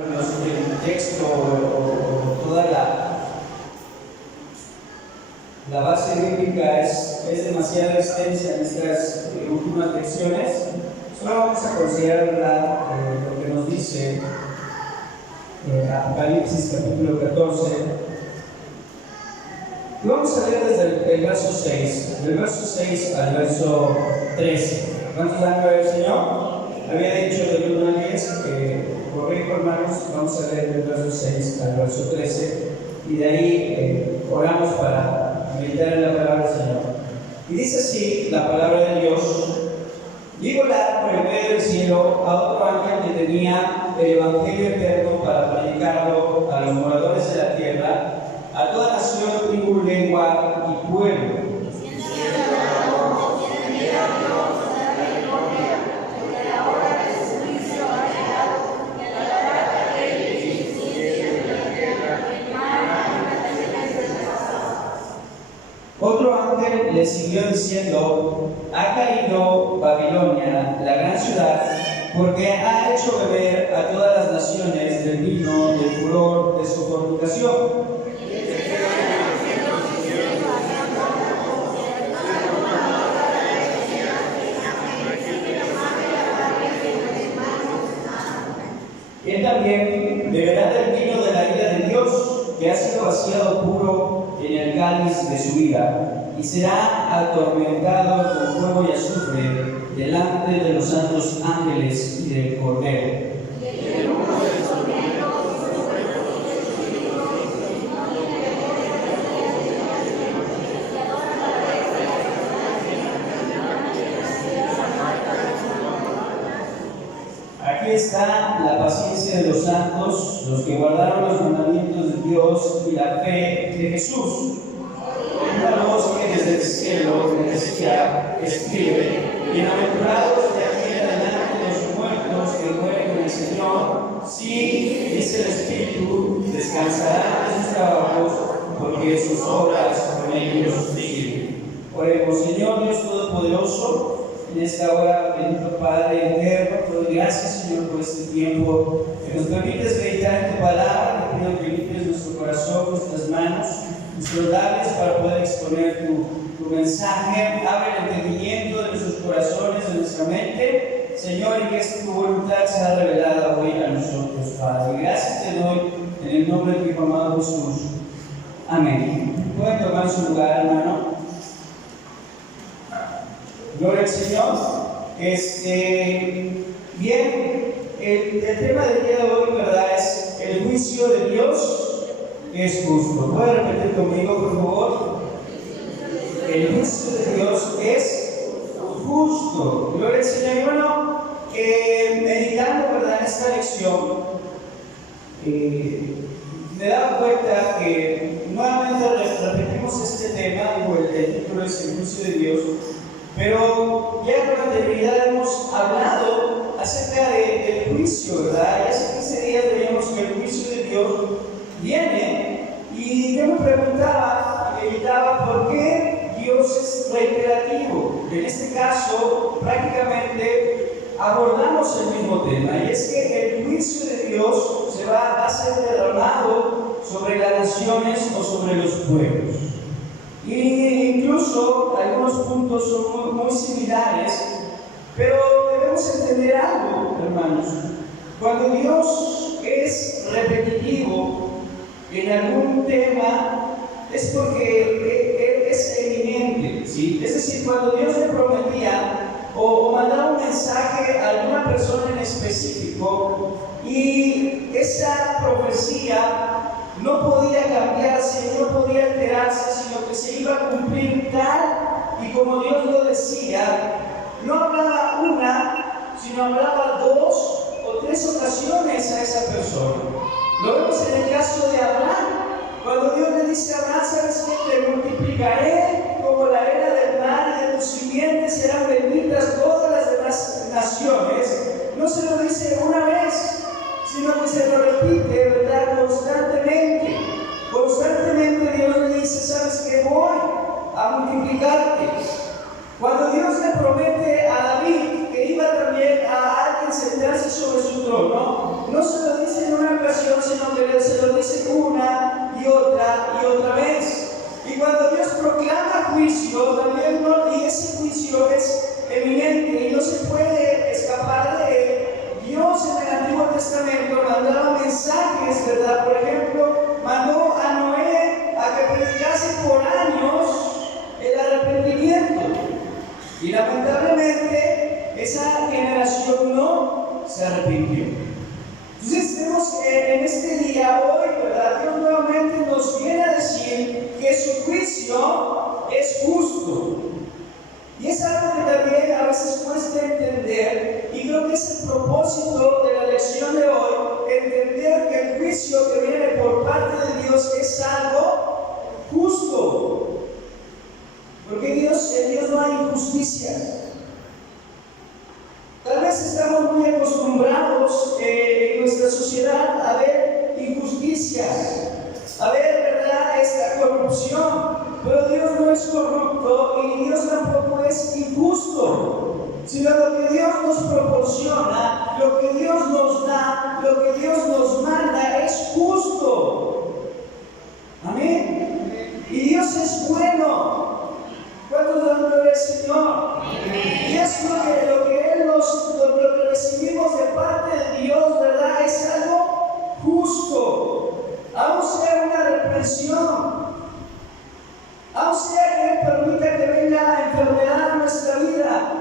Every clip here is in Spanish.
El texto o toda la base bíblica es demasiado extensa en estas últimas lecciones. Solo vamos a considerar lo que nos dice Apocalipsis capítulo 14. Y vamos a leer desde el verso 6, del verso 6 al verso 13. ¿Cuántos dan gloria al Señor? Había dicho del 1 al 10 que, corrijo hermanos, vamos a leer del verso 6 al verso 13 y de ahí oramos para meditar en la palabra del Señor. Y dice así la palabra de Dios: vi volar por el medio del cielo a otro ángel que tenía el evangelio eterno para predicarlo a los moradores de la tierra, a toda nación, tribu, lengua y pueblo. Otro ángel le siguió diciendo: ha caído Babilonia, la gran ciudad, porque ha hecho beber a todas las naciones del vino del furor de su fornicación. Él también beberá del vino de la ira de Dios, que ha sido vaciado puro en el cáliz de su ira, y será atormentado con fuego y azufre delante de los santos ángeles y del Cordero. Aquí está la paciencia de los santos, los que guardaron los mandamientos de Dios y la fe de Jesús. Una voz que desde el cielo decía: escribe, bienaventurados de aquí en adelante los muertos que mueren con el Señor. Sí, dice el Espíritu, descansarán de sus trabajos, porque sus obras con ellos siguen. Oremos. Señor Dios Todopoderoso, en esta hora, bendito Padre eterno, te doy gracias, Señor, por este tiempo que nos permites meditar en tu palabra. Te pido que limpies nuestro corazón, nuestras manos, nuestros labios para poder exponer tu mensaje. Abre el entendimiento de nuestros corazones, de nuestra mente, Señor, y que tu voluntad sea revelada hoy a nosotros, Padre. Gracias te doy en el nombre de tu amado Jesús. Amén. Pueden tomar su lugar, hermano. Gloria al Señor. Bien, el tema del día de hoy, ¿verdad?, es el juicio de Dios es justo. ¿Puede repetir conmigo, por favor? El juicio de Dios es justo. Gloria al Señor. Y bueno, meditando, ¿verdad?, en esta lección, me he dado cuenta que nuevamente repetimos este tema, el título es el juicio de Dios. Pero ya con anterioridad hemos hablado acerca del juicio, ¿verdad? Y hace 15 días veíamos que el juicio de Dios viene, y yo me preguntaba y meditaba por qué Dios es reiterativo. En este caso, prácticamente abordamos el mismo tema, y es que el juicio de Dios va a ser derramado sobre las naciones o sobre los pueblos. Y incluso algunos puntos son muy similares, pero debemos entender algo, hermanos. Cuando Dios es repetitivo en algún tema, es porque es eminente, ¿sí? Es decir, cuando Dios le prometía o mandaba un mensaje a alguna persona en específico, y esa profecía no podía cambiarse, no podía alterarse, sino que se iba a cumplir tal y como Dios lo decía. No hablaba una, sino hablaba 2 o 3 ocasiones a esa persona. Lo vemos en el caso de Abraham. Cuando Dios le dice a Abraham: ¿sabes qué? Te multiplicaré como la arena del mar, y de tus simientes serán benditas todas las demás naciones. No se lo dice una vez, sino que se lo repite, ¿verdad?, constantemente. Constantemente Dios le dice: ¿sabes qué? Voy a multiplicarte. Cuando Dios le promete a David que iba también a alguien sentarse sobre su trono, no se lo dice en una ¿verdad? Por ejemplo, mandó a Noé a que predicase por años el arrepentimiento. Y lamentablemente esa generación no se arrepintió. Entonces vemos en este día, hoy, ¿verdad? Dios nuevamente nos viene a decir que su juicio es justo. Y es algo que también a veces cuesta entender, y creo que es el propósito de la lección de hoy, entender que el juicio que viene por parte de Dios es algo justo. Porque en Dios no hay injusticia. Tal vez estamos muy acostumbrados en nuestra sociedad a ver injusticias, a ver, ¿verdad?, esta corrupción. Pero Dios no es corrupto y Dios tampoco es injusto, sino lo que Dios nos proporciona, lo que Dios nos da, lo que Dios nos manda es justo. Amén. Y Dios es bueno. ¿Cuántos dan gloria al Señor? Y es lo que recibimos de parte de Dios, ¿verdad? Es algo justo. Aún sea una reprensión, aún sea que Él permita que venga enfermedad en nuestra vida,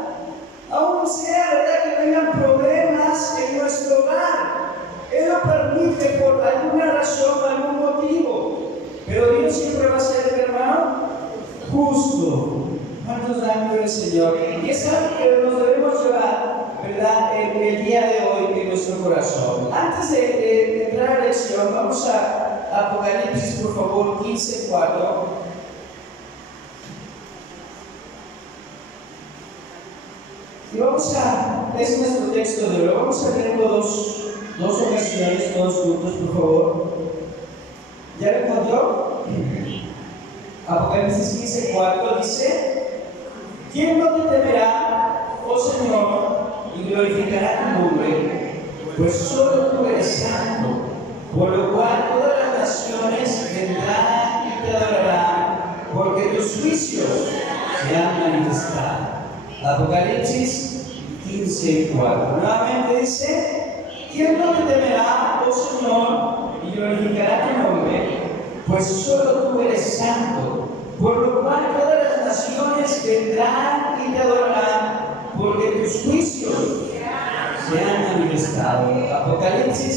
aún sea, ¿verdad?, que vengan problemas en nuestro hogar, Él lo permite por alguna razón, por algún motivo. Pero Dios siempre va a ser, hermano, justo. ¿Cuántos dan gloria al Señor? Y es algo que nos debemos llevar, ¿verdad?, el día de hoy en nuestro corazón. Antes de entrar a la lección, vamos a Apocalipsis, por favor, 15:4. Y es nuestro texto de hoy. Vamos a leerlo dos ocasiones, todos juntos, por favor. ¿Ya lo encontró? Apocalipsis 15:4 dice: ¿quién no te temerá, oh Señor, y glorificará tu nombre? Pues solo tú eres santo, por lo cual todas las naciones vendrán y te adorarán, porque tus juicios se han manifestado. Apocalipsis 15:4. Nuevamente dice: ¿quién no te temerá, oh Señor, y glorificará tu nombre? Pues solo tú eres santo, por lo cual todas las naciones vendrán y te adorarán, porque tus juicios se han manifestado. Apocalipsis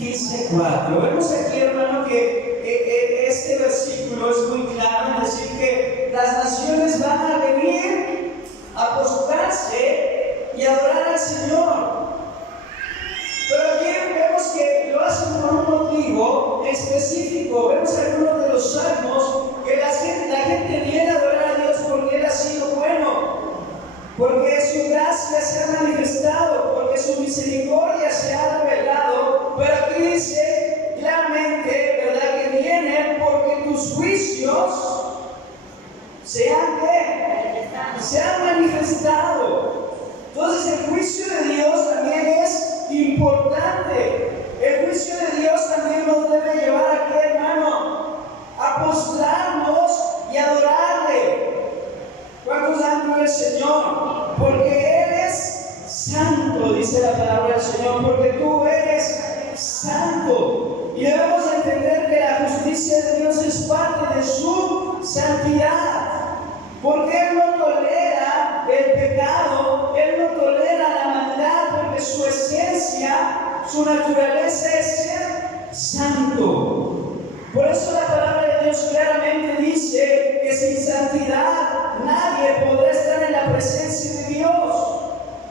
15:4. Vemos aquí, hermano, que este versículo es muy claro en decir que las naciones van a venir a postrarse y adorar al Señor. Pero aquí vemos que lo hacen por un motivo específico. Vemos algunos de los salmos que la gente viene a adorar a Dios porque Él ha sido bueno, porque su gracia se ha manifestado, porque su misericordia se ha revelado. Pero aquí dice claramente, ¿verdad?, que vienen porque tus juicios se han manifestado. Entonces el juicio de Dios también es importante. El juicio de Dios también nos debe llevar a ¿qué, hermano? A postrarnos y adorarle. ¿Cuántos dan gloria al Señor? Porque Él es santo, dice la palabra del Señor, porque tú eres santo. Y debemos entender que la justicia de Dios es parte de su santidad. Porque Él no tolera el pecado, Él no tolera la maldad, porque su esencia, su naturaleza es ser santo. Por eso la palabra de Dios claramente dice que sin santidad nadie podrá estar en la presencia de Dios.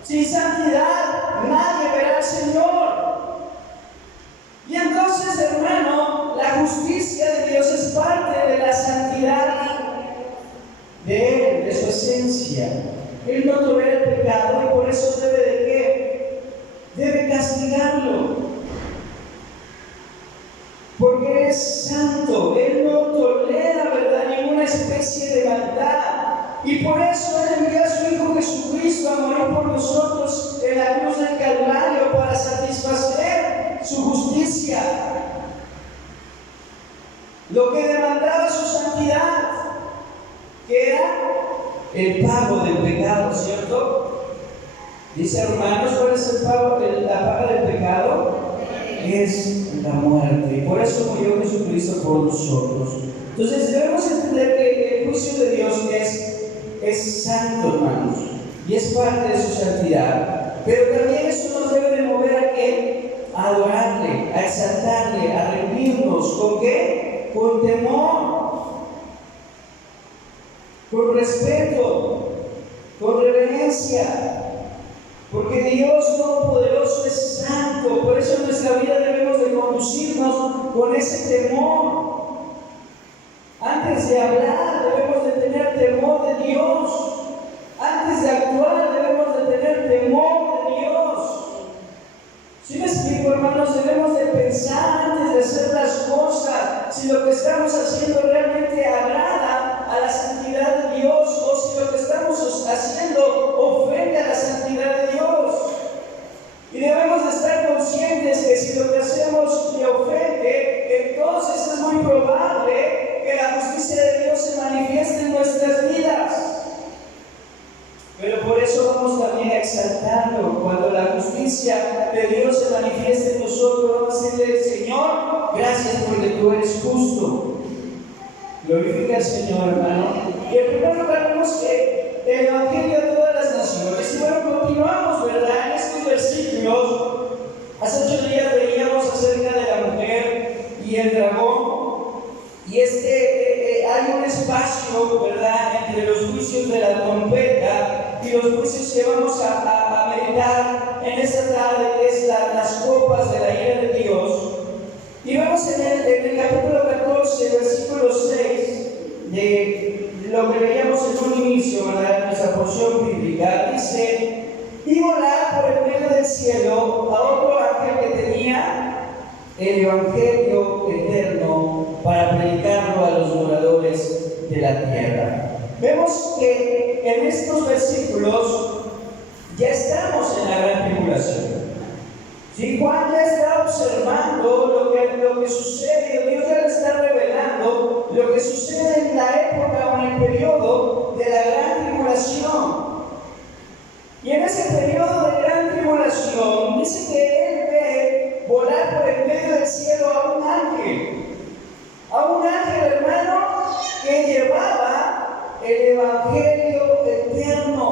Sin santidad nadie verá al Señor. Y entonces, hermano, la justicia de Dios es parte de la santidad de Él, de su esencia. Él no tolera el pecado y por eso debe de ¿qué? Debe castigarlo. Porque es santo, Él no tolera, ¿verdad?, ninguna especie de maldad. Y por eso Él envió a su Hijo Jesucristo a morir por nosotros en la cruz del Calvario para satisfacer su justicia. Lo que demandaba su santidad, que era el pago del pecado, ¿cierto? Dice Romanos, ¿cuál es la paga del pecado? es la muerte. Y por eso murió Jesucristo por nosotros. Entonces debemos entender que el juicio de Dios es santo, hermanos, y es parte de su santidad. Pero también eso nos debe de mover ¿a qué? A adorarle, a exaltarle, a rendirnos. ¿Con qué? Con temor, con respeto, con reverencia. Porque Dios Todopoderoso es santo. Por eso en nuestra vida debemos de conducirnos con ese temor. Antes de hablar debemos de tener temor de Dios. Antes de actuar debemos de tener temor de Dios. ¿Sí me explico, hermanos? Debemos de pensar antes de hacer las cosas si lo que estamos haciendo realmente agrada a la santidad de Dios o si lo que estamos haciendo ofende a la santidad de Dios. Y debemos de estar conscientes que si lo que hacemos le ofende, entonces es muy probable que la justicia de Dios se manifieste en nuestras vidas. Pero por eso vamos también a exaltarlo. Cuando la justicia de Dios se manifieste en nosotros, vamos a decirle: Señor, gracias porque tú eres justo. Glorifica al Señor, hermano. Y en primer lugar vemos que el Evangelio a todas las naciones. Y bueno, continuamos, ¿verdad? En estos versículos, hace 8 días veíamos acerca de la mujer y el dragón. Y hay un espacio, ¿verdad?, entre los juicios de la trompeta y los juicios que vamos a meditar en esta tarde, que es las copas de la ira de Dios. Y vemos en el capítulo 14, versículo 6, de lo que veíamos en un inicio, ¿verdad?, en nuestra porción bíblica, dice: y volar por el medio del cielo a otro ángel que tenía el Evangelio eterno para predicarlo a los moradores de la tierra. Vemos que en estos versículos ya estamos en la gran tribulación. Si Juan ya está observando lo que sucede, Dios ya le está revelando lo que sucede en la época o en el periodo de la gran tribulación. Y en ese periodo de gran tribulación dice que él ve volar por el medio del cielo a un ángel, hermano, que llevaba el Evangelio eterno.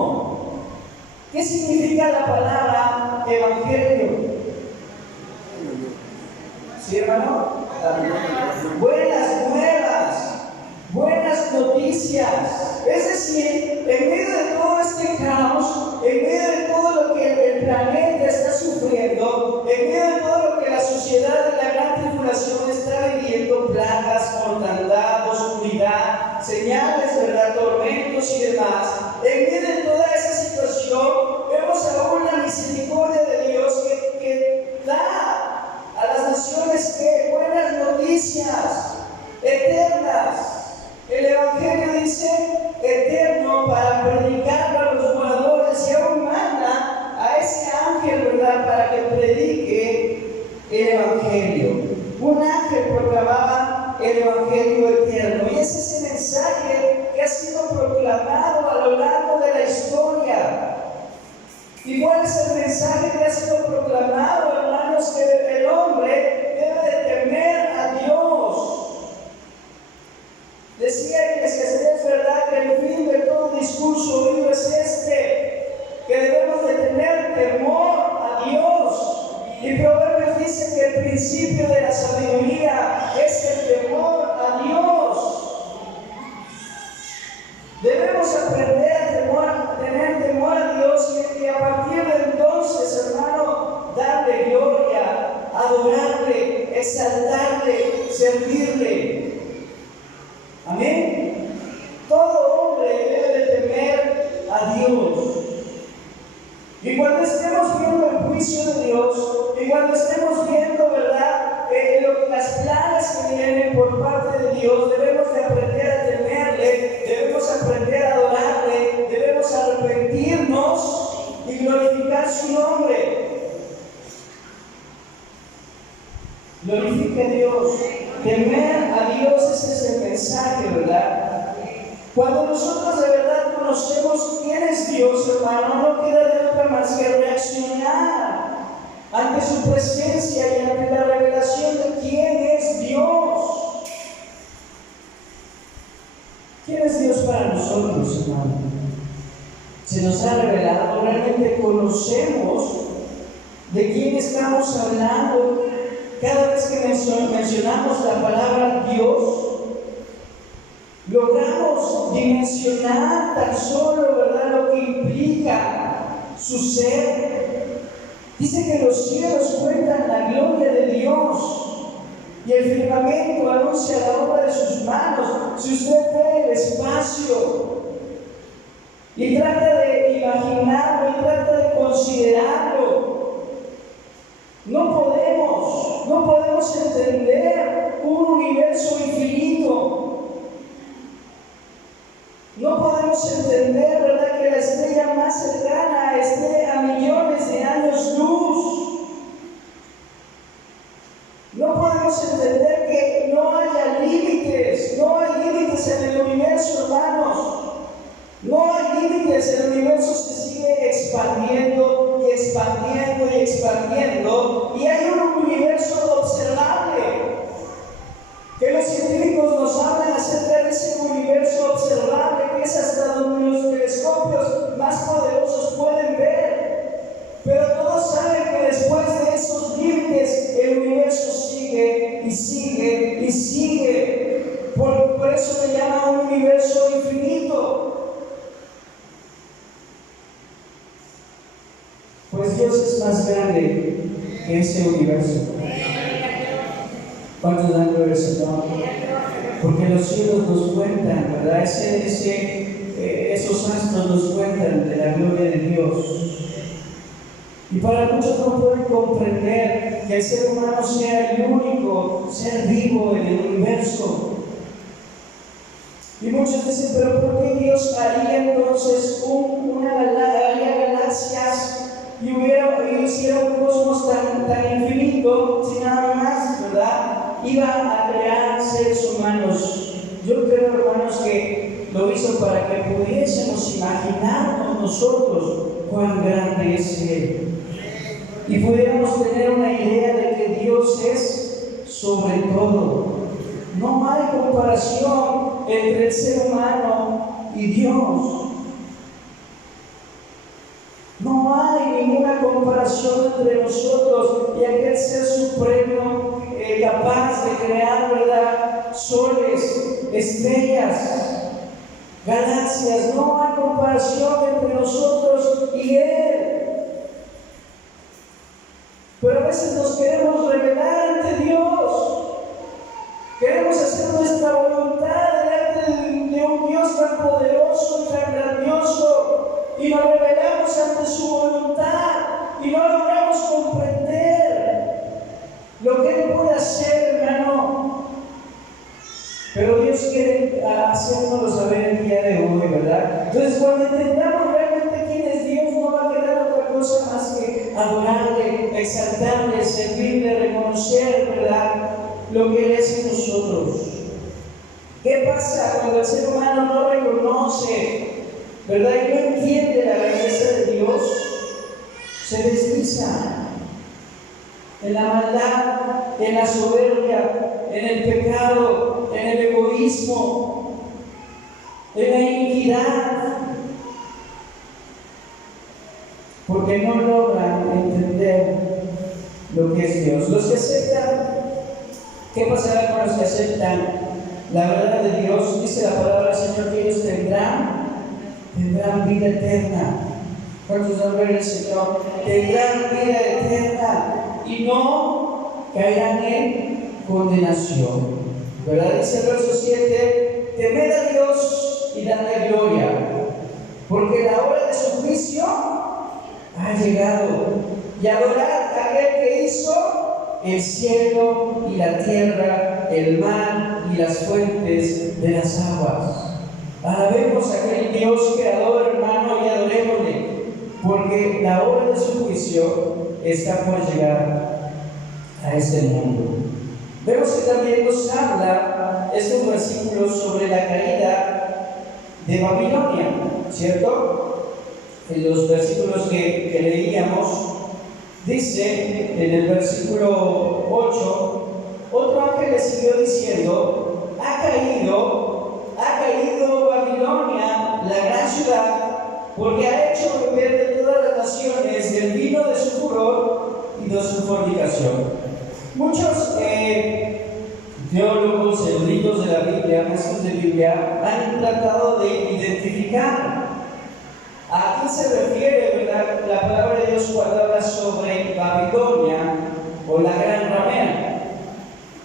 ¿Qué significa la palabra Evangelio? ¿Sí, hermano? Buenas nuevas, buenas noticias. Es decir, en medio de todo este caos, en medio de todo lo que el planeta está sufriendo, en medio de todo lo que la sociedad de la gran tribulación está viviendo, plagas, mortandad, oscuridad, señales, ¿verdad?, tormentos y demás, en medio de toda esa situación, vemos aún la misericordia de Dios que da a las naciones que buenas noticias eternas. El Evangelio dice eterno para predicarlo a los moradores, y aún manda a ese ángel, ¿verdad?, para que predique el Evangelio. Un ángel proclamaba el Evangelio eterno, y es ese mensaje que ha sido proclamado a lo largo de la historia. ¿Y cuál es el mensaje que ha sido proclamado, hermanos? Que el hombre debe de temer a Dios. Decía Eclesiastés, ¿verdad?, que el fin de todo discurso oído es que debemos de tener temor a Dios. Y Proverbios dice que el principio de la sabiduría es el temor a Dios. Debemos aprender a tener temor a Dios y a partir de entonces, hermano, darle gloria, adorarle, exaltarle, servirle. Amén. Todo hombre debe de temer a Dios. Y cuando estemos viendo el juicio de Dios, y cuando estemos viendo, ¿verdad?, las plagas que vienen por parte de Dios, debemos de aprender a temerle, debemos aprender a adorarle, debemos arrepentirnos y glorificar su nombre. Glorifique a Dios. Temer a Dios, ese es el mensaje, ¿verdad? Cuando nosotros de verdad conocemos quién es Dios, hermano, no queda de otra más que reaccionar ante su presencia y ante la hablando, cada vez que mencionamos la palabra Dios, logramos dimensionar tan solo, ¿verdad?, lo que implica su ser. Dice que los cielos cuentan la gloria de Dios y el firmamento anuncia la obra de sus manos. Si usted ve el espacio y trata de imaginarlo y trata de considerarlo, no podemos entender un universo infinito. No podemos entender, ¿verdad?, que la estrella más cercana esté a millones de años luz. No podemos entender que no haya límites, no hay límites en el universo, hermanos. No hay límites, el universo se sigue expandiendo y expandiendo y expandiendo, y hay un universo observable, que los científicos nos hablan acerca de ese universo observable, que es hasta donde los telescopios más poderosos pueden ver. Pero todos saben que después de esos límites, el universo sigue y sigue y sigue. Por eso se llama un universo infinito. Pues Dios es más grande que ese universo. ¿Cuántos dan gloria al Señor? Porque los cielos nos cuentan, ¿verdad? Esos astros nos cuentan de la gloria de Dios. Y para muchos no pueden comprender que el ser humano sea el único ser vivo en el universo. Y muchos dicen, pero ¿por qué Dios haría entonces haría galaxias y hiciera un cosmos tan infinito si nada más, ¿verdad?, iba a crear seres humanos? Yo creo, hermanos, que lo hizo para que pudiésemos imaginarnos nosotros cuán grande es Él y pudiéramos tener una idea de que Dios es sobre todo. No hay comparación entre el ser humano y Dios. No hay ninguna comparación entre nosotros y aquel ser supremo capaz de crear, ¿verdad?, soles, estrellas, galaxias. No hay comparación entre nosotros y Él. Pero a veces nos queremos rebelar ante Dios. Queremos hacer nuestra voluntad delante de un Dios tan poderoso y tan grandioso, y nos rebelamos ante su voluntad y no logramos comprender lo que Él puede hacer, hermano. Pero Dios quiere hacérnoslo saber el día de hoy, ¿verdad? Entonces, cuando entendamos realmente quién es Dios, no va a quedar otra cosa más que adorarle, exaltarle, servirle, reconocer, ¿verdad?, lo que Él es en nosotros. ¿Qué pasa cuando el ser humano no reconoce, ¿verdad?, y no entiende la grandeza de Dios? Se desliza en la maldad, en la soberbia, en el pecado, en el egoísmo, en la iniquidad, porque no logran entender lo que es Dios. Los que aceptan, ¿qué pasará con los que aceptan la verdad de Dios? Dice la palabra del Señor que ellos tendrán vida eterna. ¿Cuántos han ver el Señor? Tendrán vida eterna y no caerán en condenación. ¿Verdad? Dice el verso 7: temed a Dios y dadle gloria, porque la hora de su juicio ha llegado, y adorad a aquel que hizo el cielo y la tierra, el mar y las fuentes de las aguas. Alabemos a aquel Dios creador, hermano, y adorémosle, porque la hora de su juicio está por llegar a este mundo. Vemos que también nos habla estos versículos sobre la caída de Babilonia, ¿cierto? En los versículos que leíamos, dice en el versículo 8: otro ángel le siguió diciendo, ha caído Babilonia, la gran ciudad, porque ha hecho beber de todas las naciones del vino de su furor y de su fornicación. Muchos teólogos, eruditos de la Biblia, maestros de Biblia, han tratado de identificar a quién se refiere, ¿verdad?, la palabra de Dios cuando habla sobre Babilonia o la gran ramera.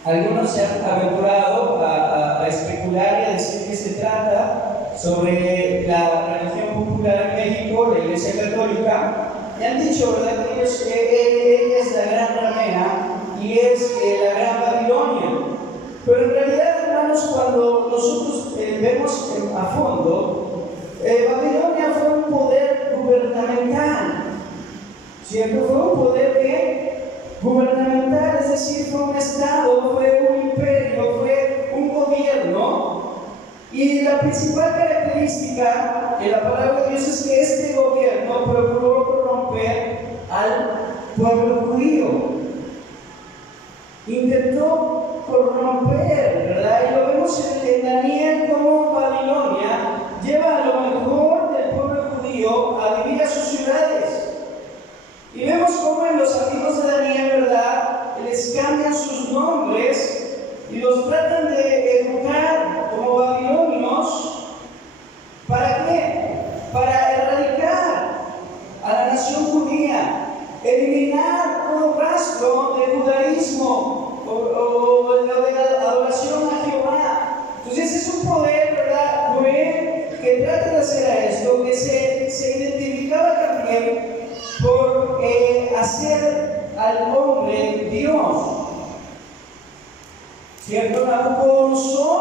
Algunos se han aventurado a especular y a decir que se trata sobre la religión popular en México, la Iglesia Católica, y han dicho, ¿verdad?, que ella es la gran ramera y es la gran Babilonia. Pero en realidad, hermanos, cuando nosotros vemos a fondo, Babilonia fue un poder gubernamental, ¿cierto? Fue un poder gubernamental, es decir, fue un estado, fue un imperio, fue un gobierno. Y la principal característica de la palabra de Dios es que este gobierno procuró corromper al pueblo judío. Intentó corromper, ¿verdad? Y lo vemos en Daniel, como Babilonia lleva a lo mejor del pueblo judío a vivir a sus ciudades. Y vemos cómo en los amigos de Daniel, ¿verdad?, les cambian sus nombres y los tratan de educar como babilonios. ¿Para qué? Para erradicar a la nación judía, eliminar todo rastro de judaísmo o de la adoración a Jehová. Entonces es un poder, ¿verdad?, cruel, que trata de hacer a esto, que se identificaba también por hacer al hombre Dios. ¿Cierto? Nabucodonosor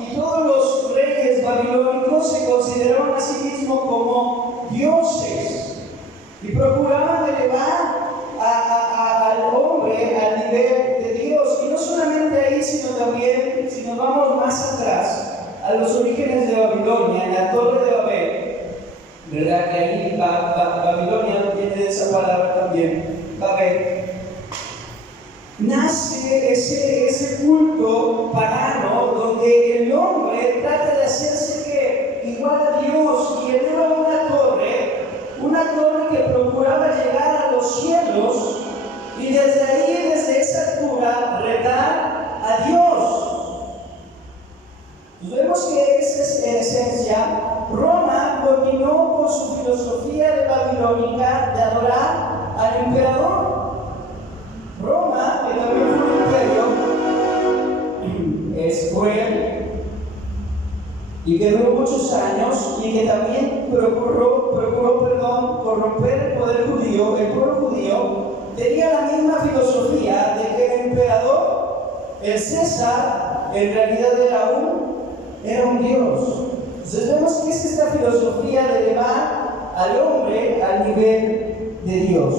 y todos los reyes babilónicos se consideraban a sí mismos como dioses y procuraban elevar al hombre al nivel de Dios. Y no solamente ahí, sino también, si nos vamos más atrás, a los orígenes de Babilonia, en la Torre de Babel, ¿verdad? Que ahí Babilonia viene de esa palabra también, Babel. Nace ese culto pagano donde el hombre trata de hacerse igual a Dios y eleva una torre que procuraba llegar a los cielos y desde ahí, desde esa altura, retar a Dios. Vemos que esa es en esencia. Roma continuó con su filosofía de babilónica de adorar al emperador. Roma, que también fue un imperio, es cruel y que duró muchos años y que también procuró corromper el poder judío. El pueblo judío tenía la misma filosofía de que el emperador, el César, en realidad era un dios. Entonces vemos que es esta filosofía de elevar al hombre al nivel de Dios.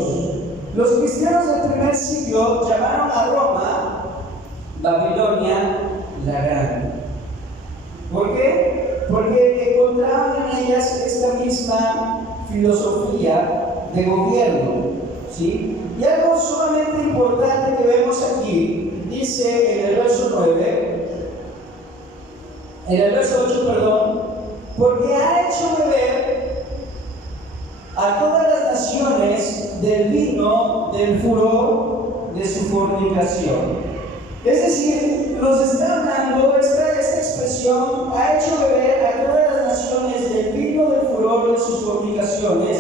Los cristianos del primer siglo llamaron a Roma Babilonia la Grande. ¿Por qué? Porque encontraban en ellas esta misma filosofía de gobierno, ¿sí? Y algo sumamente importante que vemos aquí, dice en el verso 8, porque ha hecho beber a todas las naciones del vino del furor de su fornicación. Es decir, nos está hablando, esta expresión, ha hecho beber a todas las naciones del vino del furor de sus fornicaciones,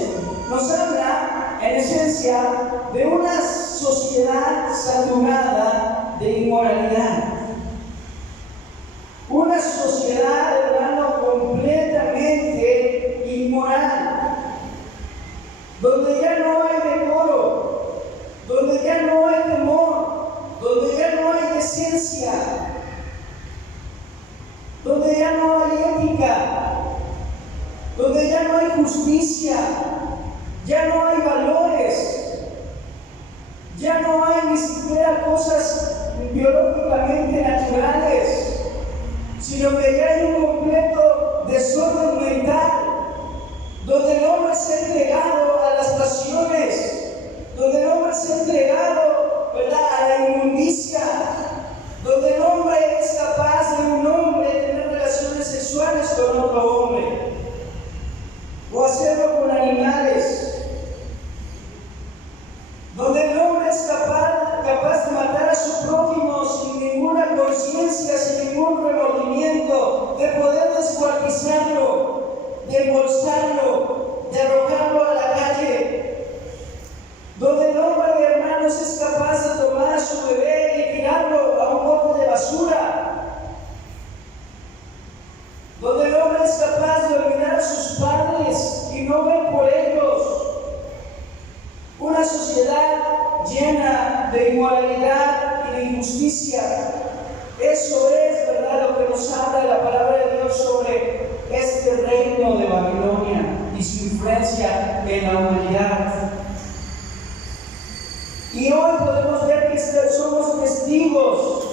nos habla, en esencia, de una sociedad saturada de inmoralidad. Una sociedad, hermano, completamente inmoral, donde ya no hay decoro, donde ya no hay temor, donde ya no hay decencia, donde ya no hay ética, donde ya no hay justicia, ya no hay valores, ya no hay ni siquiera cosas biológicamente naturales, sino que ya hay un completo desorden mental, donde el hombre se ha entregado a las pasiones, donde el hombre se ha entregado, ¿verdad?, a la inmundicia, donde el hombre es capaz de tener relaciones sexuales con otro hombre, o hacerlo con animales, donde el hombre es justicia. Eso es, ¿verdad?, lo que nos habla la palabra de Dios sobre este reino de Babilonia y su influencia en la humanidad. Y hoy podemos ver que somos testigos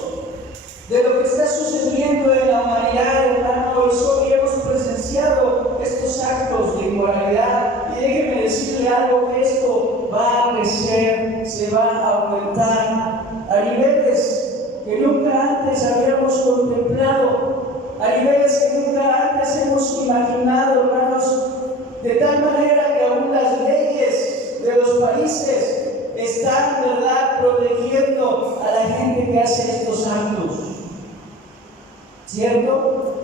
de lo que está sucediendo en la humanidad, hermanos. Hoy hemos presenciado estos actos de inmoralidad. Y déjenme decirle algo, que esto va a crecer, se va a aumentar a niveles que nunca antes habíamos contemplado, a niveles que nunca antes hemos imaginado, hermanos, de tal manera que aún las leyes de los países están, ¿verdad?, protegiendo a la gente que hace estos actos, ¿cierto?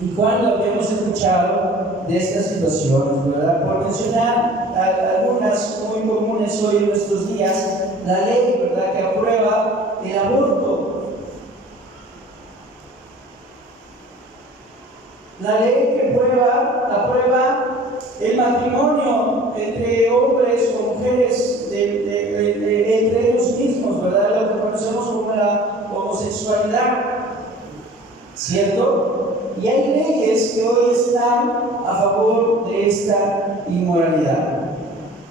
¿Y cuándo habíamos escuchado de estas situaciones, verdad? Por mencionar algunas muy comunes hoy en nuestros días, la ley, ¿verdad?, que aprueba el aborto. La ley que aprueba el matrimonio entre hombres o mujeres, entre ellos mismos, ¿verdad? Lo que conocemos como la homosexualidad, ¿cierto? Y hay leyes que hoy están a favor de esta inmoralidad.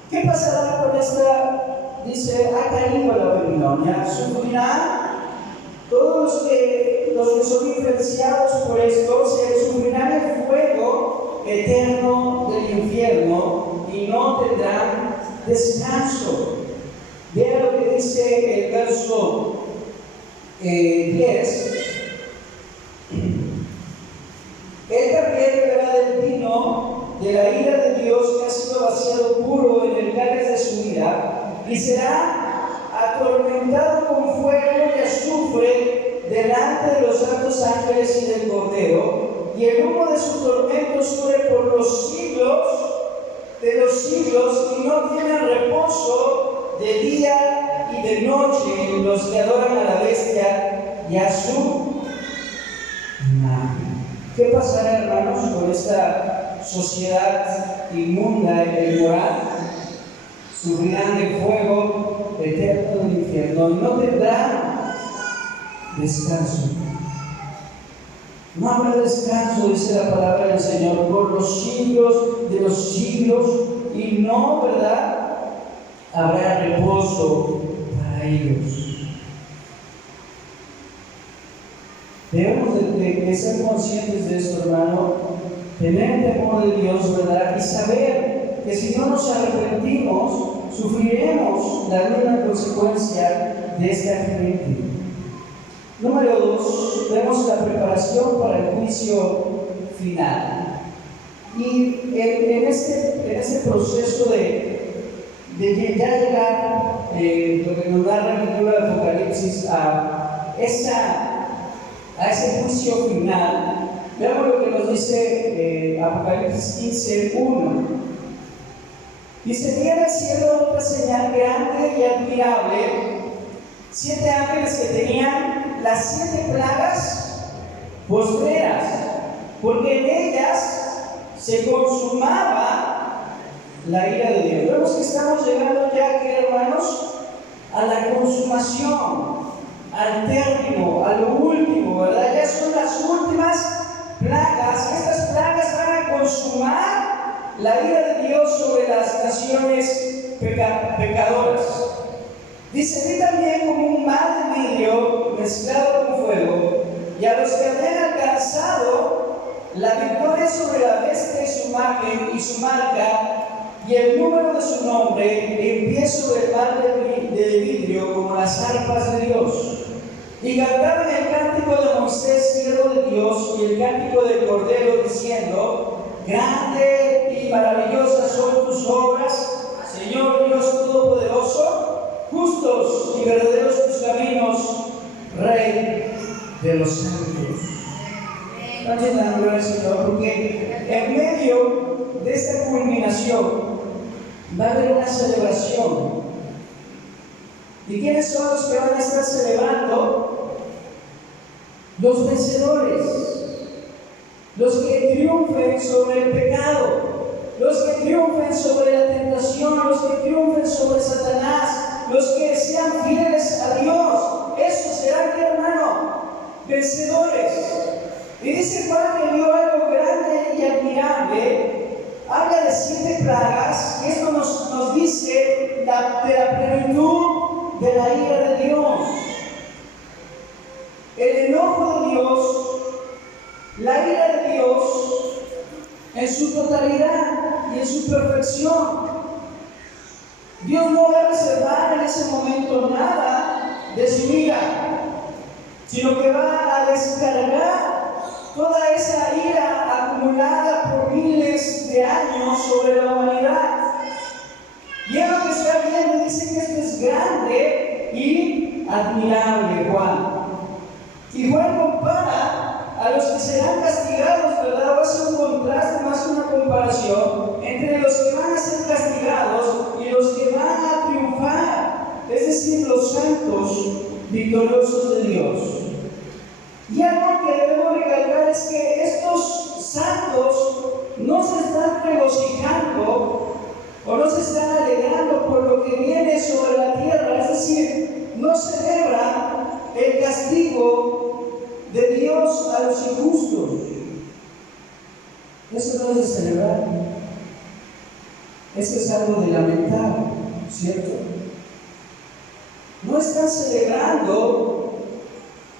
¿Qué pasará con esta? Dice, ha caído la Babilonia, sufrirá. Todos los que son influenciados por esto se sufrirán el fuego eterno del infierno y no tendrán descanso. Vean lo que dice el verso 10. Él también beberá del vino de la ira de Dios que ha sido vaciado puro en el cáliz de su ira, y será atormentado con fuego y azufre delante de los santos ángeles y del Cordero, y el humo de su tormento sube por los siglos de los siglos, y no tienen reposo de día y de noche los que adoran a la bestia y a su imagen. ¿Qué pasará, hermanos, con esta sociedad inmunda e inmoral? Sufrirán el fuego eterno del infierno y no tendrán descanso. No habrá descanso, dice la palabra del Señor, por los siglos de los siglos, y no, ¿verdad?, habrá reposo para ellos. Debemos de ser conscientes de esto, hermano, tener temor de Dios, ¿verdad?, y saber que si no nos arrepentimos, sufriremos la misma consecuencia de esta gente. Número 2, vemos la preparación para el juicio final. Y en este proceso de ya llegar, lo que nos da el libro de Apocalipsis, a ese juicio final, veamos lo que nos dice Apocalipsis 15:1. Dice: vi en el cielo otra señal grande y admirable, 7 ángeles que tenían las 7 plagas postreras, porque en ellas se consumaba la ira de Dios. Vemos que estamos llegando ya aquí, hermanos, a la consumación, al término, a lo último, ¿verdad? Ya son las últimas plagas. Estas plagas van a consumar la ira de Dios sobre las naciones pecadoras. Dice: vi también como un mar de vidrio mezclado con fuego, y a los que habían alcanzado la victoria sobre la bestia y su imagen y su marca, y el número de su nombre, en pie sobre el mar de vidrio como las arpas de Dios. Y cantaban el cántico de Moisés, siervo de Dios, y el cántico del Cordero, diciendo: grande y maravillosas son tus obras, Señor Dios Todopoderoso, justos y verdaderos tus caminos, Rey de los santos. Estamos llenando al Señor, porque en medio de esta culminación va a haber una celebración. ¿Y quiénes son los que van a estar celebrando? Los vencedores, los que triunfen sobre el pecado, los que triunfen sobre la tentación, los que triunfen sobre Satanás, los que sean fieles a Dios. Esos ¿serán qué, hermano? Vencedores. Y dice Juan que vio algo grande y admirable. Habla de 7 plagas, y esto nos dice de la plenitud de la ira de Dios. El enojo de Dios, la ira de Dios, en su totalidad y en su perfección. Dios no va a reservar en ese momento nada de su ira, sino que va a descargar toda esa ira acumulada por miles de años sobre la humanidad. Y es lo que está viendo, dice que esto es grande y admirable, Juan. Y Juan compara a los que serán castigados, ¿verdad? Va a ser un contraste, más que una comparación, entre los que van a ser castigados y los que van a triunfar, es decir, los santos victoriosos de Dios. Y algo que debemos recalcar es que estos santos no se están regocijando o no se están alegrando por lo que viene sobre la tierra, es decir, no celebran el castigo de Dios a los injustos. Eso no es de celebrar, eso es algo de lamentar, ¿cierto? No están celebrando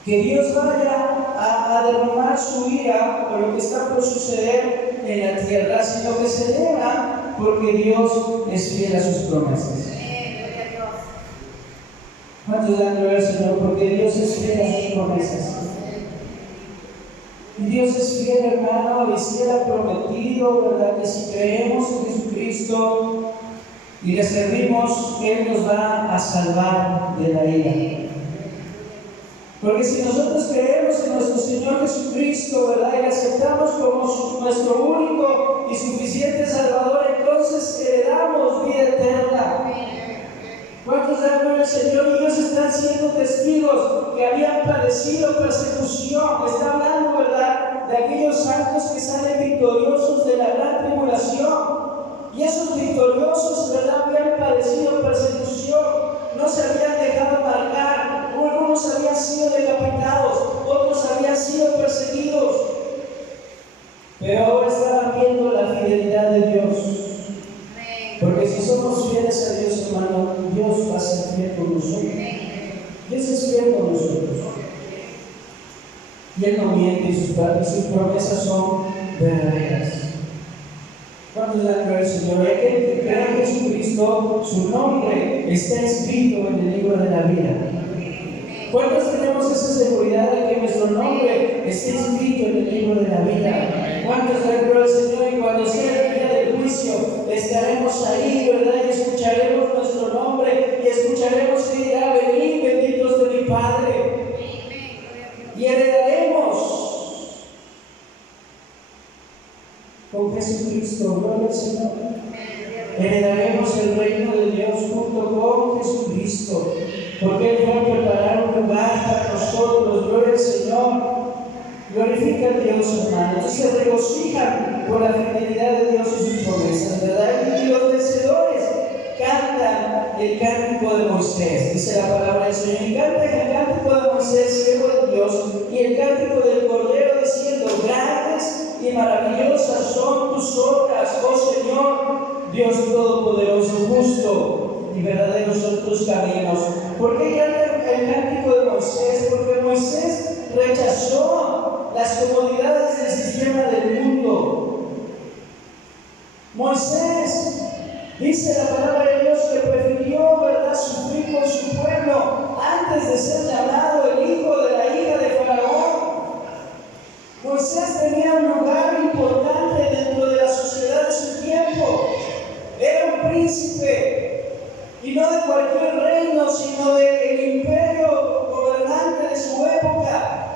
que Dios vaya a derramar su ira por lo que está por suceder en la tierra, sino que celebra porque Dios es fiel a sus promesas. ¿Cuántos dan gloria al Señor? Porque Dios es fiel a sus promesas. Y Dios es fiel, hermano, y si Él ha prometido, ¿verdad?, que si creemos en Jesucristo y le servimos, Él nos va a salvar de la ira. Porque si nosotros creemos en nuestro Señor Jesucristo, ¿verdad?, y le aceptamos como nuestro único y suficiente Salvador, entonces heredamos vida eterna. ¿Cuántos dan gloria al Señor? Y ellos están siendo testigos que habían padecido persecución. Está hablando, ¿verdad?, de aquellos santos que salen victoriosos de la gran tribulación. Y esos victoriosos, ¿verdad?, habían padecido persecución, no se habían dejado marcar, algunos habían sido decapitados, otros habían sido perseguidos, pero ahora estaban viendo la fidelidad de Dios. Porque si somos fieles a Dios, hermano, Dios va a ser fiel con nosotros. Dios es fiel con nosotros. Y Él no miente y sus promesas son verdaderas. ¿Cuántos dan gloria al Señor? Y aquel que cree en Jesucristo, su nombre está escrito en el libro de la vida. ¿Cuántos tenemos esa seguridad de que nuestro nombre está escrito en el libro de la vida? ¿Cuántos dan gloria al Señor? Y cuando sea el día del juicio, estaremos ahí, ¿verdad? Y escucharemos nuestro nombre y escucharemos que dirá: venid, benditos de mi Padre. Y heredaremos con Jesucristo, gloria al Señor. Heredaremos el reino de Dios junto con Jesucristo, porque Él fue a preparar un lugar para nosotros, gloria al Señor. Glorifica a Dios, hermano. Entonces se regocijan por la fidelidad de Dios y sus promesas, ¿verdad? Y los vencedores cantan el cántico de Moisés, dice la palabra del Señor, y cantan el cántico de Moisés, siervo de Dios, y el cántico del Cordero, diciendo: grandes y maravillosas son tus obras, oh Señor, Dios Todopoderoso, justo y verdaderos son tus caminos. ¿Por qué cantan el cántico de Moisés? Porque Moisés rechazó las comodidades del sistema del mundo. Moisés, dice la palabra de Dios, que prefirió, ¿verdad?, sufrir con su pueblo antes de ser llamado el hijo de la hija de Faraón. Moisés tenía un lugar importante dentro de la sociedad de su tiempo. Era un príncipe, y no de cualquier reino, sino del imperio gobernante de su época.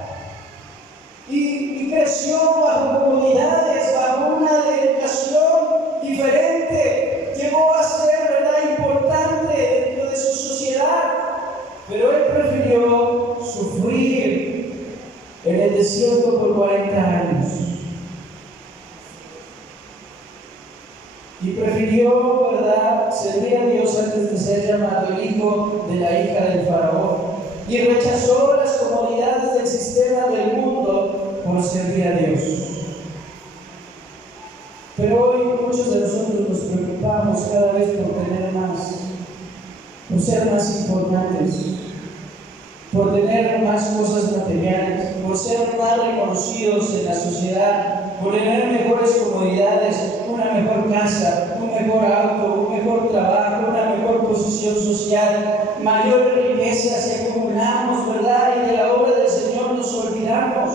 Y creció bajo comunidades, bajo una educación diferente. Llegó a ser, ¿verdad?, importante dentro de su sociedad. Pero él prefirió sufrir en el desierto por 40 años. Y prefirió, ¿verdad?, servir a Dios antes de ser llamado el hijo de la hija del Faraón. y rechazó las comodidades del sistema del mundo por servir a Dios. Pero hoy muchos de nosotros nos preocupamos cada vez por tener más, por ser más importantes, por tener más cosas materiales, por ser más reconocidos en la sociedad, por tener mejores comodidades, una mejor casa, un mejor auto, un mejor trabajo, una mejor posición social, mayores riquezas que acumulamos, ¿verdad? Y de la obra del Señor nos olvidamos.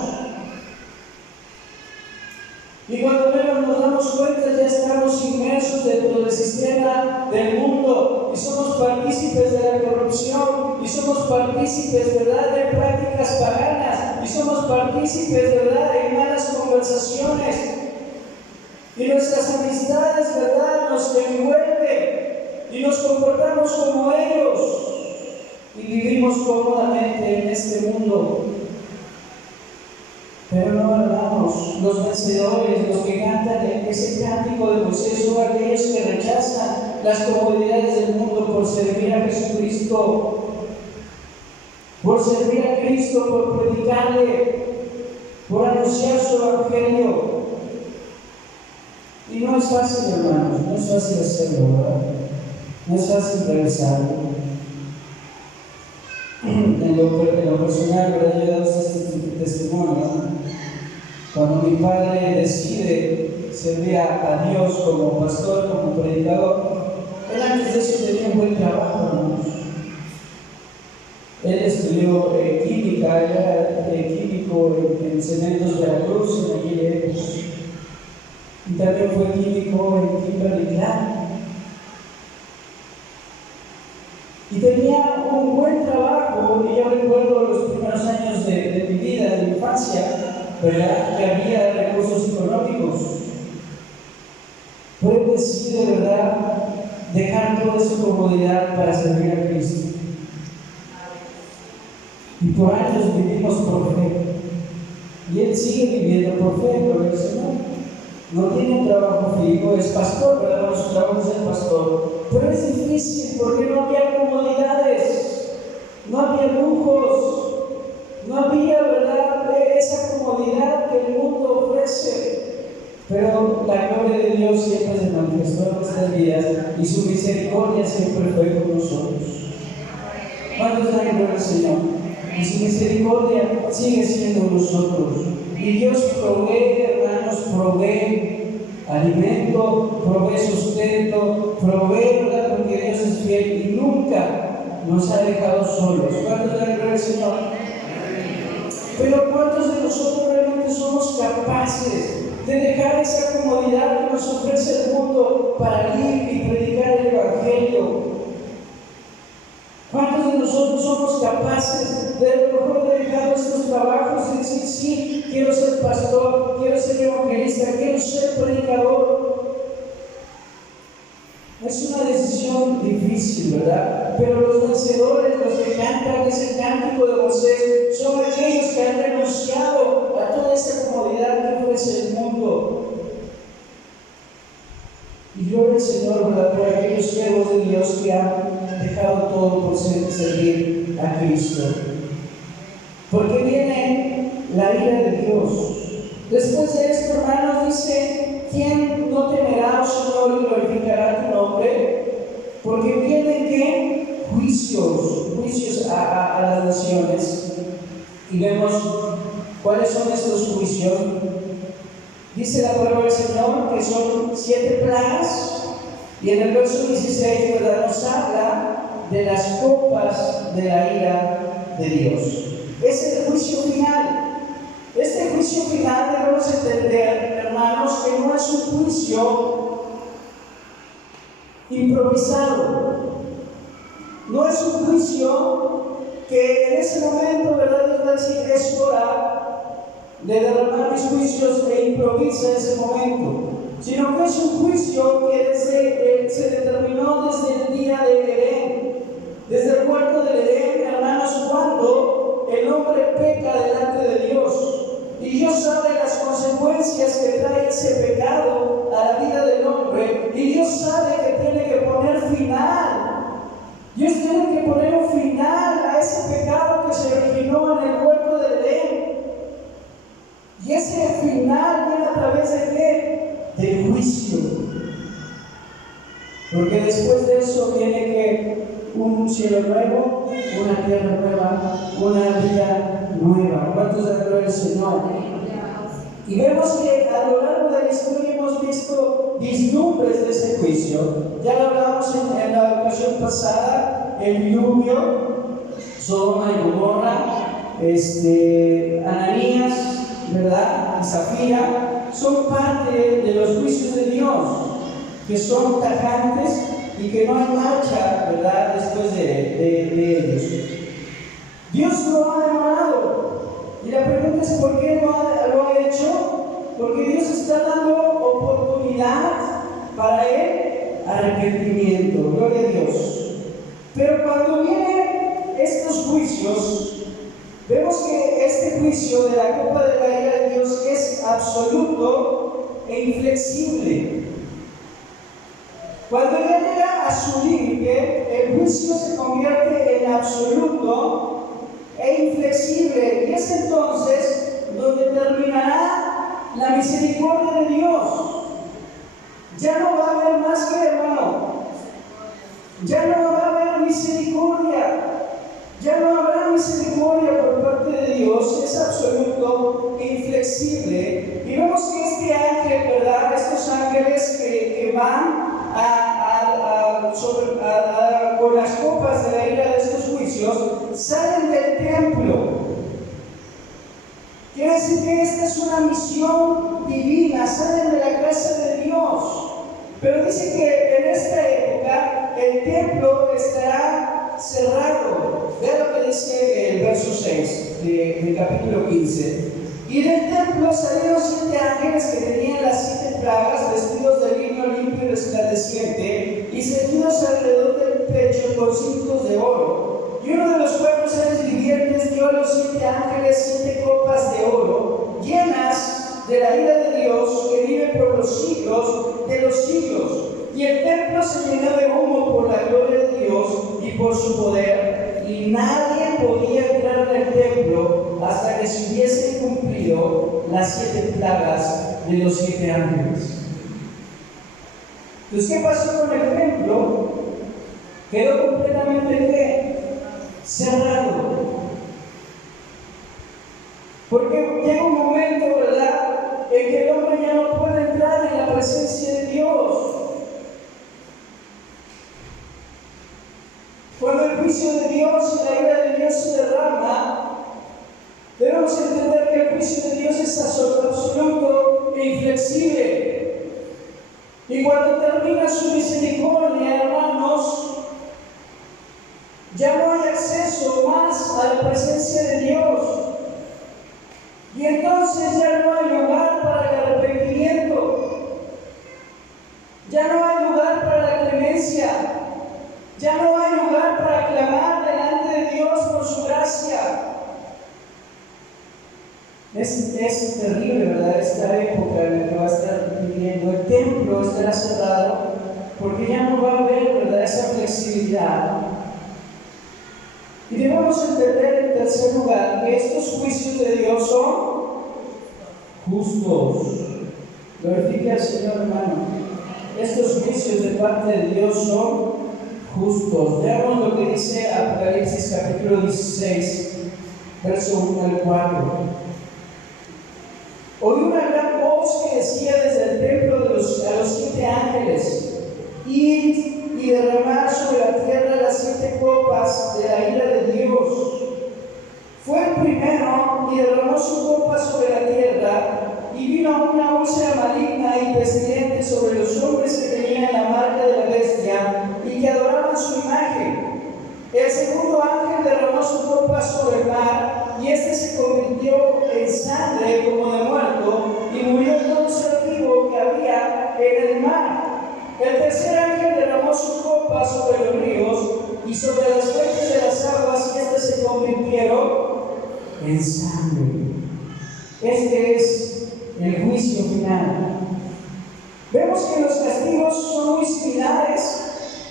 Y cuando menos nos damos cuenta, ya estamos inmersos dentro del sistema del mundo y somos partícipes de la corrupción y somos partícipes, ¿verdad?, de prácticas paganas y somos partícipes, ¿verdad?, de malas conversaciones. Y nuestras amistades, ¿verdad?, nos envuelven y nos comportamos como ellos y vivimos cómodamente en este mundo. Pero no, hermanos, los vencedores, los que cantan ese cántico de Moisés, son aquellos que rechazan las comodidades del mundo por servir a Jesucristo, por servir a Cristo, por predicarle, por anunciar su evangelio. Y no es fácil, hermanos, no es fácil hacerlo, ¿verdad? No es fácil realizarlo. En lo personal, ¿verdad? Yo he dado este testimonio, ¿no? Cuando mi padre decide servir a Dios como pastor, como predicador, él antes de eso tenía un buen trabajo, hermanos. Él estudió química, era químico en Cementos Veracruz en aquella época. Y también fue químico en Kimberly-Clark. Y tenía un buen trabajo, y yo recuerdo los primeros años de mi vida, de mi infancia, ¿verdad?, que había recursos económicos. Pero él decide, ¿verdad?, dejar toda su comodidad para servir a Cristo. Y por años vivimos por fe. Y él sigue viviendo por fe, gloria al Señor. No tiene un trabajo fijo, es pastor, ¿verdad? Bueno, su trabajo es ser pastor. Pero es difícil porque no había comodidades, no había lujos, no había, ¿verdad?, esa comodidad que el mundo ofrece. Pero la gloria de Dios siempre se manifestó en nuestras vidas y su misericordia siempre fue con nosotros. ¿Cuántos dan gloria al Señor? Y su misericordia sigue siendo con nosotros. Y Dios provee, hermanos, provee alimento, provee sustento, provee, ¿verdad?, porque Dios es fiel y nunca nos ha dejado solos. ¿Cuántos dan gloria al Señor? Pero ¿cuántos de nosotros realmente somos capaces de dejar esa comodidad que nos ofrece el mundo para ir y predicar el Evangelio? ¿Cuántos de nosotros somos capaces de a lo mejor de dejar nuestros trabajos y decir, sí, quiero ser pastor, quiero ser evangelista, quiero ser predicador? Es una decisión difícil, ¿verdad? Pero los vencedores, los que cantan ese cántico de Moisés, son aquellos que han renunciado a toda esa comodidad que ofrece el mundo. Y gloria al Señor, ¿verdad?, por aquellos siervos de Dios que han dejado todo por servir a Cristo. Porque viene la ira de Dios. Después de esto, hermanos, dice, ¿quién no temerá, oh Señor, y glorificará tu nombre? Porque vienen, ¿qué? Juicios a las naciones. Y vemos cuáles son estos juicios. Dice la palabra del Señor que son 7 plagas, y en el verso 16, ¿verdad?, nos habla de las copas de la ira de Dios. Es el juicio final. Este juicio final debemos entender, hermanos, que no es un juicio improvisado. No es un juicio que en ese momento, ¿verdad?, Dios va a decir, es hora de derramar mis juicios e improvisa ese momento, sino que es un juicio que se determinó desde el día del Edén, desde el huerto del Edén, hermanos, cuando el hombre peca delante de Dios y Dios sabe las consecuencias que trae ese pecado a la vida del hombre, y Dios sabe que tiene que poner final. Dios tiene que poner un final a ese pecado que se originó en el huerto del Edén. Y ese final viene a través de ¿qué? Del juicio. Porque después de eso viene que un cielo nuevo, una tierra nueva, una vida nueva. ¿Cuántos de gloria al Señor? Y vemos que a lo largo de la historia hemos visto vislumbres de ese juicio. Ya lo hablamos en la ocasión pasada, el diluvio, Sodoma y Gomorra, Ananías, ¿verdad? Y Zafira, son parte de los juicios de Dios, que son tajantes y que no hay marcha, ¿verdad?, después de ellos. Dios lo ha demorado. Y la pregunta es: ¿por qué lo ha hecho? Porque Dios está dando oportunidad para el arrepentimiento. Gloria a Dios. Pero cuando vienen estos juicios, vemos que este juicio de la copa de la ira de Dios es absoluto e inflexible. Cuando ya llega a su límite, el juicio se convierte en absoluto e inflexible, y es entonces donde terminará la misericordia de Dios. Ya no va a haber más que, hermano, ya no va a haber misericordia, ya no habrá misericordia por parte de Dios. Es absoluto e inflexible. Y vemos que este ángel, ¿verdad?, estos ángeles que van con las copas de la ira de estos juicios, salen del templo. Quiere decir que esta es una misión divina, salen de la casa de Dios. Pero dice que en esta época el templo estará cerrado. Vea lo que dice el verso 6 del capítulo 15. Y del templo salieron 7 ángeles que tenían las 7 plagas, vestidos de lino limpio y resplandeciente, y ceñidos alrededor del pecho con cintos de oro. Y uno de los 4 seres vivientes dio a los 7 ángeles 7 copas de oro, llenas de la ira de Dios que vive por los siglos de los siglos. Y el templo se llenó de humo por la gloria de Dios y por su poder, y nadie podía entrar en el templo hasta que se hubiesen cumplido las 7 plagas de los 7 ángeles. Entonces, ¿qué pasó con el templo? Quedó completamente cerrado. Porque llega un momento, ¿verdad?, en que el hombre ya no puede entrar en la presencia de Dios. Cuando el juicio de Dios y la ira de Dios se derrama, debemos entender que el juicio de Dios es absoluto e inflexible. Y cuando termina su misericordia, hermanos, ya no hay acceso más a la presencia de Dios. Y entonces ya no hay lugar para el arrepentimiento, ya no hay lugar para la clemencia, ya no hay lugar para clamar delante de Dios por su gracia. Es terrible, ¿verdad?, esta época en la que va a estar viviendo. El templo estará cerrado porque ya no va a haber, ¿verdad?, esa flexibilidad. Y debemos entender, en tercer lugar, que estos juicios de Dios son justos. Glorifique al Señor, hermano. Estos juicios de parte de Dios son justos. Veamos lo que dice Apocalipsis capítulo 16, verso 1 al 4. Oí una gran voz que decía desde el templo a los 7 ángeles: id y derramar sobre la tierra las 7 copas de la ira de Dios. Fue el primero y derramó su copa sobre la tierra, y vino una úlcera maligna y pestilente sobre los hombres que tenían la marca de la bestia y que adoraban su imagen. El segundo ángel derramó su copa sobre el mar, y este se convirtió en sangre como de muerto, y murió todo ser vivo que había en el mar. El tercer ángel derramó su copa sobre los ríos y sobre las fuentes de las aguas, y éstas se convirtieron en sangre. Este es el juicio final. Vemos que los castigos son muy similares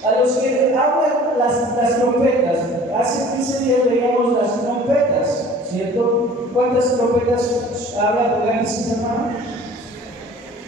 a los que hablan las trompetas. Hace 15 días veíamos las trompetas trompetas, ¿cierto? ¿Cuántas trompetas habla Apocalipsis, hermano?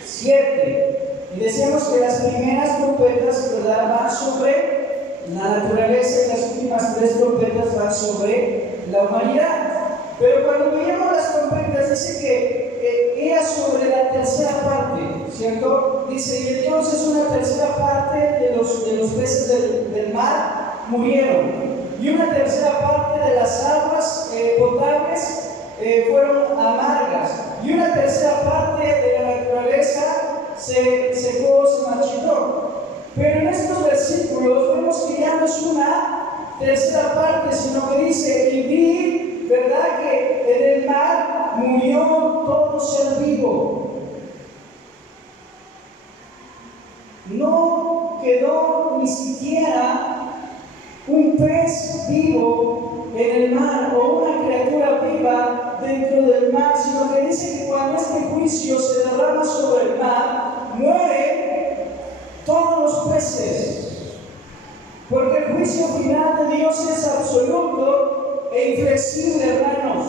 7. Y decíamos que las primeras trompetas, ¿verdad?, van sobre la naturaleza y las últimas 3 trompetas van sobre la humanidad. Pero cuando veíamos las trompetas, dice que era sobre la tercera parte, ¿cierto? Dice, y entonces una tercera parte de los peces del mar murieron, y una tercera parte de las aguas potables fueron amargas, y una tercera parte de la naturaleza se secó, se marchitó. Pero en estos versículos vemos que ya no es una tercera parte, sino que dice, y vi, ¿verdad?, que en el mar murió todo ser vivo. No quedó ni siquiera un pez vivo en el mar o una criatura viva dentro del mar, sino que dice que cuando este juicio se derrama sobre el mar, mueren todos los peces, porque el juicio final de Dios es absoluto e inflexible, hermanos,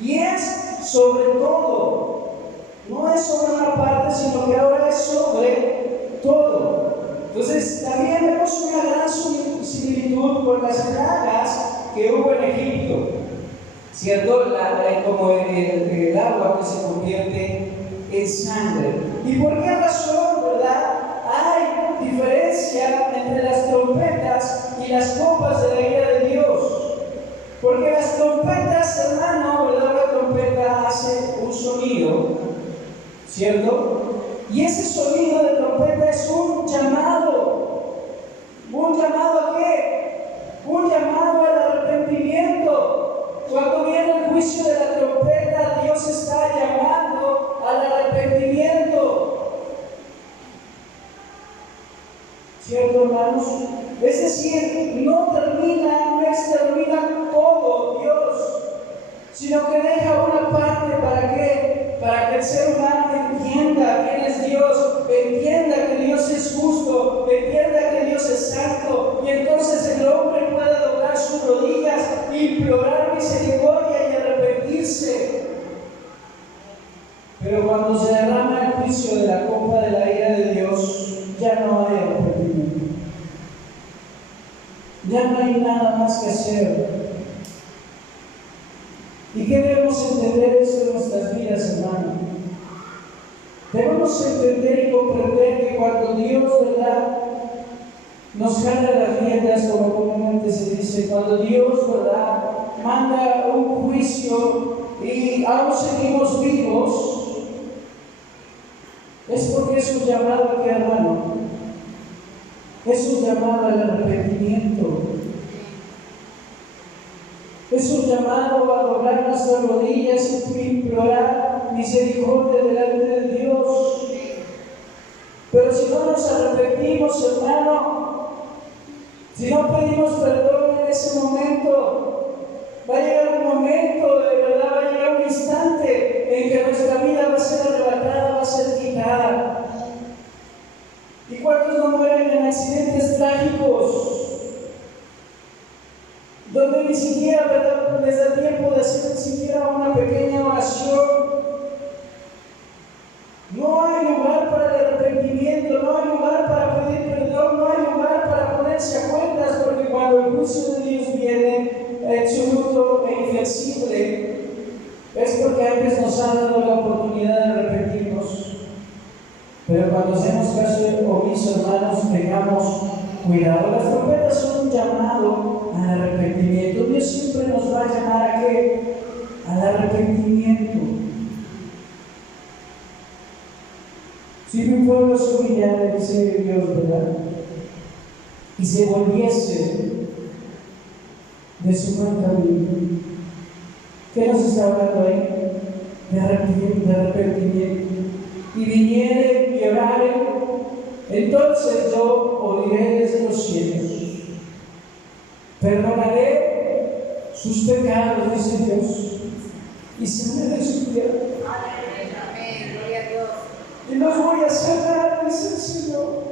y es sobre todo, no es sobre una parte, sino que ahora es sobre todo. Entonces también vemos una gran similitud con las plagas que hubo en Egipto, ¿cierto? Como el agua que se convierte en sangre. ¿Y por qué razón, verdad, hay diferencia entre las trompetas y las copas de la ira de Dios? Porque las trompetas, hermano, ¿verdad?, la trompeta hace un sonido, ¿cierto? Y ese sonido de trompeta es un llamado. ¿Un llamado a qué? Un llamado al arrepentimiento. Cuando viene el juicio de la trompeta, Dios está llamando al arrepentimiento. ¿Cierto, hermanos? Es decir, no extermina todo Dios, sino que deja una parte. ¿Para qué? Para que el ser humano entienda quién es Dios, entienda que Dios es justo, entienda que Dios es santo, y entonces el hombre pueda doblar sus rodillas, implorar misericordia y arrepentirse. Pero cuando se derrama el juicio de la copa de la ira de Dios, ya no hay arrepentimiento. Ya no hay nada más que hacer. ¿Y qué debemos entender esto en nuestras vidas, hermano? Debemos entender y comprender que cuando Dios, ¿verdad?, nos jala las riendas, como comúnmente se dice, cuando Dios, ¿verdad?, manda un juicio y aún seguimos vivos, es porque es un llamado a qué, hermano? Es un llamado al arrepentimiento. Es un llamado a doblar nuestras rodillas y implorar misericordia delante de Dios. Pero si no nos arrepentimos, hermano, si no pedimos perdón en ese momento, va a llegar un momento, de verdad, va a llegar un instante en que nuestra vida va a ser arrebatada, va a ser quitada. ¿Y cuántos no mueren en accidentes trágicos? Donde ni siquiera, ¿verdad?, les da tiempo de hacer ni siquiera una pequeña oración. No hay lugar para el arrepentimiento, no hay lugar para pedir perdón, no hay lugar para ponerse a cuentas, porque cuando el juicio de Dios viene absoluto e inflexible, es porque antes nos ha dado la oportunidad de arrepentirnos. Pero cuando hacemos caso omiso, hermanos, tengamos cuidado. Las trompetas son un llamado al arrepentimiento. Dios siempre nos va a llamar ¿a qué? Al arrepentimiento. Si mi pueblo se humillara, dice Dios, ¿verdad?, y se volviese de su mal camino, ¿qué nos está hablando ahí? De arrepentimiento. Y viniere y orare, entonces yo oiré desde los cielos, perdonaré sus pecados, dice Dios, y sanaré su tierra. Amén, gloria a Dios. Y los voy a sanar, dice el Señor,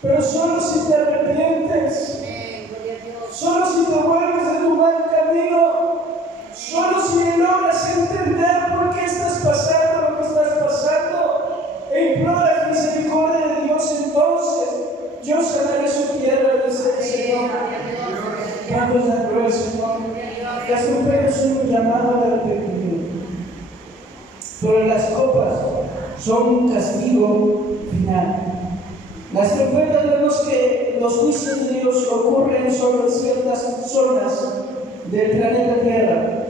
pero solo si te arrepientes, solo si te vuelves de Las trompetas son un llamado al arrepentimiento, pero las copas son un castigo final. Las trompetas vemos que los juicios de Dios ocurren sobre ciertas zonas del planeta Tierra,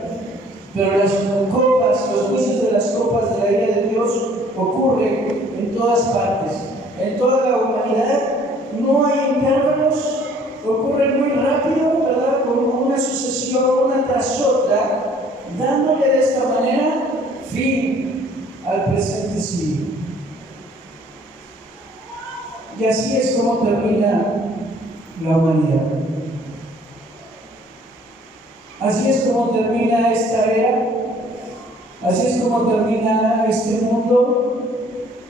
pero las copas, los juicios de las copas de la ira de Dios ocurren en todas partes, en toda la humanidad. No hay intervalos, ocurren muy rápido, ¿verdad? Como una sucesión, una tras otra, dándole de esta manera fin al presente siglo. Y así es como termina la humanidad. Así es como termina esta era, así es como termina este mundo,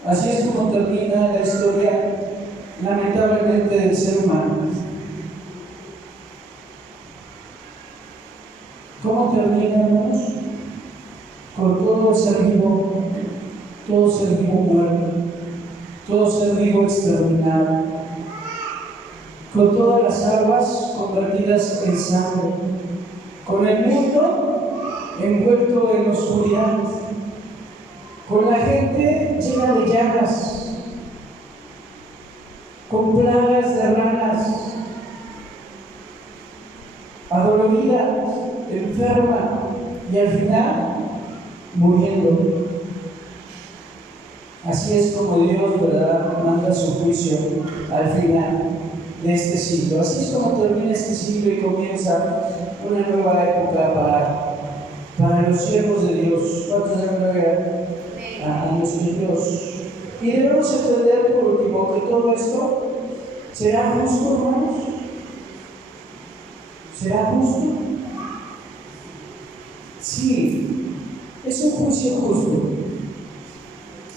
así es como termina la historia, lamentablemente, del ser humano. ¿Cómo terminamos? Con todo ser vivo muerto, todo ser vivo exterminado, con todas las aguas convertidas en sangre, con el mundo envuelto en oscuridad, con la gente llena de llagas, con plagas de ranas, adolorida, enferma y al final muriendo. Así es como Dios, ¿verdad?, manda su juicio al final de este siglo. Así es como termina este siglo y comienza una nueva época para los siervos de Dios. ¿Cuántos dan gloria a nuestro Dios? Y debemos entender, por último, que todo esto será justo, hermanos. ¿Será justo? Sí, es un juicio justo.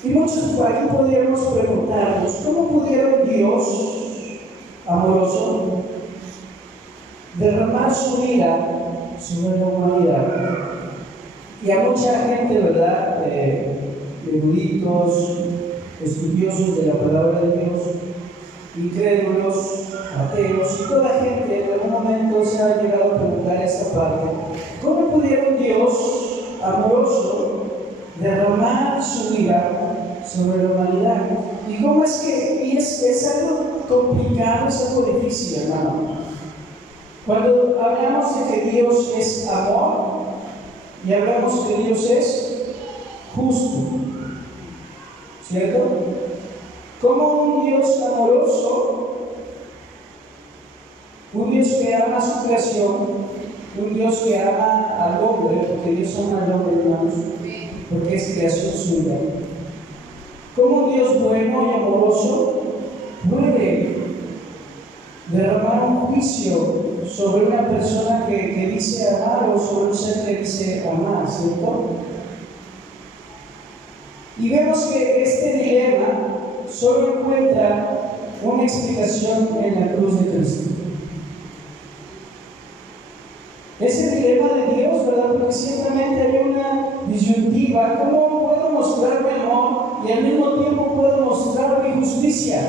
Y muchos aquí podríamos preguntarnos, ¿cómo pudiera Dios amoroso derramar su ira sobre la humanidad? Y a mucha gente, ¿verdad?, eruditos, estudiosos de la palabra de Dios, incrédulos, ateos, y toda gente en algún momento se ha llegado a preguntar esta parte: ¿cómo pudiera un Dios amoroso derramar su ira sobre la humanidad? ¿Y cómo es que? Y es algo complicado, es algo difícil, hermano. Cuando hablamos de que Dios es amor y hablamos que Dios es justo, ¿cierto? Como un Dios amoroso, un Dios que ama a su creación, un Dios que ama al hombre, porque Dios ama al hombre, hermanos, porque es creación suya. Como un Dios bueno y amoroso puede derramar un juicio sobre una persona que dice amar o sobre un ser que dice amar, ¿cierto? Y vemos que este dilema solo encuentra una explicación en la cruz de Cristo. Ese dilema de Dios, ¿verdad? Porque ciertamente hay una disyuntiva: ¿cómo puedo mostrar mi amor y al mismo tiempo puedo mostrar mi justicia?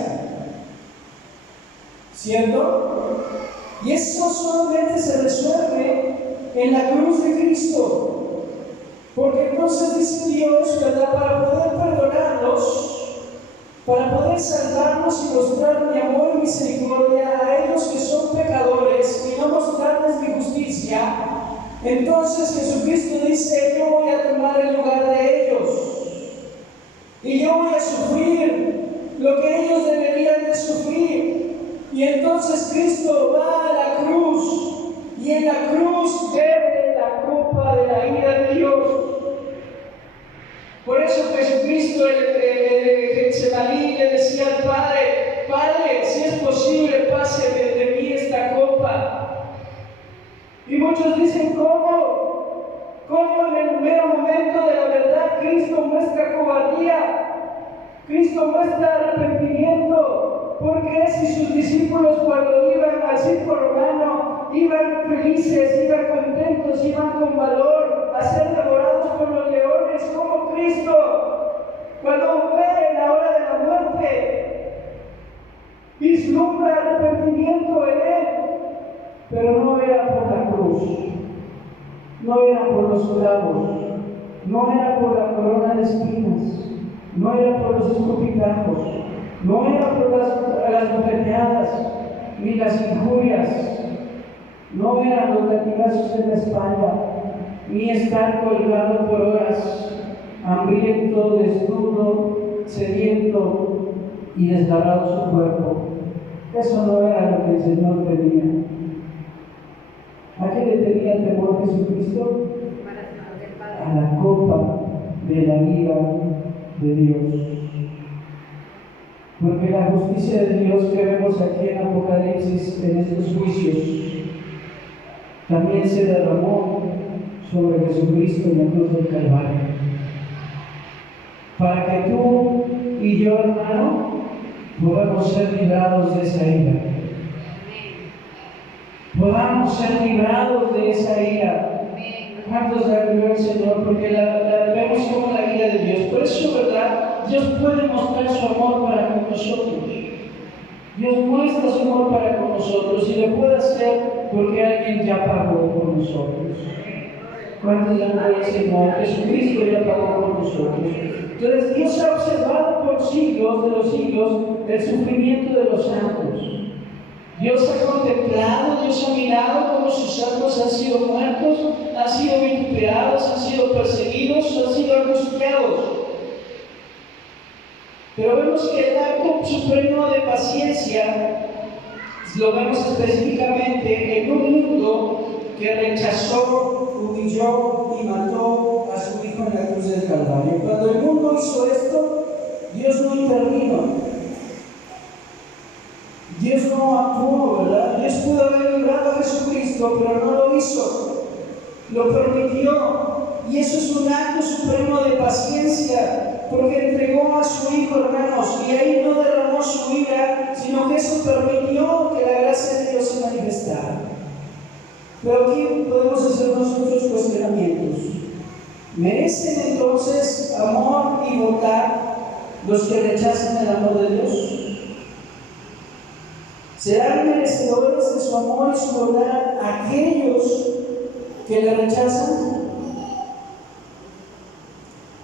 ¿Cierto? Y eso solamente se resuelve en la cruz de Cristo. Porque entonces dice Dios, ¿verdad?, para poder perdonarnos, para poder salvarnos y mostrar mi amor y misericordia a ellos que son pecadores y no mostrarles mi justicia, entonces Jesucristo dice: yo voy a tomar el lugar de ellos y yo voy a sufrir lo que ellos deberían de sufrir. Y entonces Cristo va a la cruz y en la cruz bebe la copa de la ira de Dios. Por eso Jesucristo en Getsemaní le decía al Padre: Padre, si es posible, pase de mí esta copa. Y muchos dicen: ¿Cómo en el mero momento de la verdad Cristo muestra cobardía? Cristo muestra arrepentimiento. Porque si sus discípulos, cuando iban al circo romano, iban felices, iban contentos, iban con valor a ser devorados por los leones, como Cristo, cuando ve la hora de la muerte, vislumbra arrepentimiento en él, pero no era por la cruz, no era por los clavos, no era por la corona de espinas, no era por los escupitajos, no era por las bofeteadas, ni las injurias, no eran los latigazos en la espalda, ni estar colgado por horas, hambriento, desnudo, sediento y desgarrado su cuerpo. Eso no era lo que el Señor pedía. ¿A qué le tenía temor Jesucristo? A la copa de la ira de Dios. Porque la justicia de Dios que vemos aquí en Apocalipsis, en estos juicios, también se derramó sobre Jesucristo en la cruz del Calvario. Para que tú y yo, hermano, podamos ser librados de esa ira. Podamos ser librados de esa ira. ¿Cuántos la gloria al Señor? Porque la vemos como la ira de Dios. Por eso, ¿verdad? Dios puede mostrar su amor para con nosotros. Dios muestra su amor para con nosotros y lo puede hacer porque alguien ya pagó por nosotros. ¿Cuántos la gloria al Señor? Jesucristo ya pagó por nosotros. Entonces, Dios ha observado por siglos de los siglos el sufrimiento de los santos. Dios ha contemplado, Dios ha mirado cómo sus santos han sido muertos, han sido vituperados, han sido perseguidos, han sido angustiados. Pero vemos que el acto supremo de paciencia lo vemos específicamente en un mundo que rechazó, humilló y mató a su Hijo en la cruz del Calvario. Cuando el mundo hizo esto, Dios no intervino. Dios no actuó, ¿verdad? Dios pudo haber librado a Jesucristo, pero no lo hizo. Lo permitió. Y eso es un acto supremo de paciencia, porque entregó a su Hijo, hermanos, y ahí no derramó su ira, sino que eso permitió que la gracia de Dios se manifestara. Pero aquí podemos hacer nosotros cuestionamientos. ¿Merecen entonces amor y bondad los que rechazan el amor de Dios? ¿Serán merecedores de su amor y su bondad aquellos que le rechazan?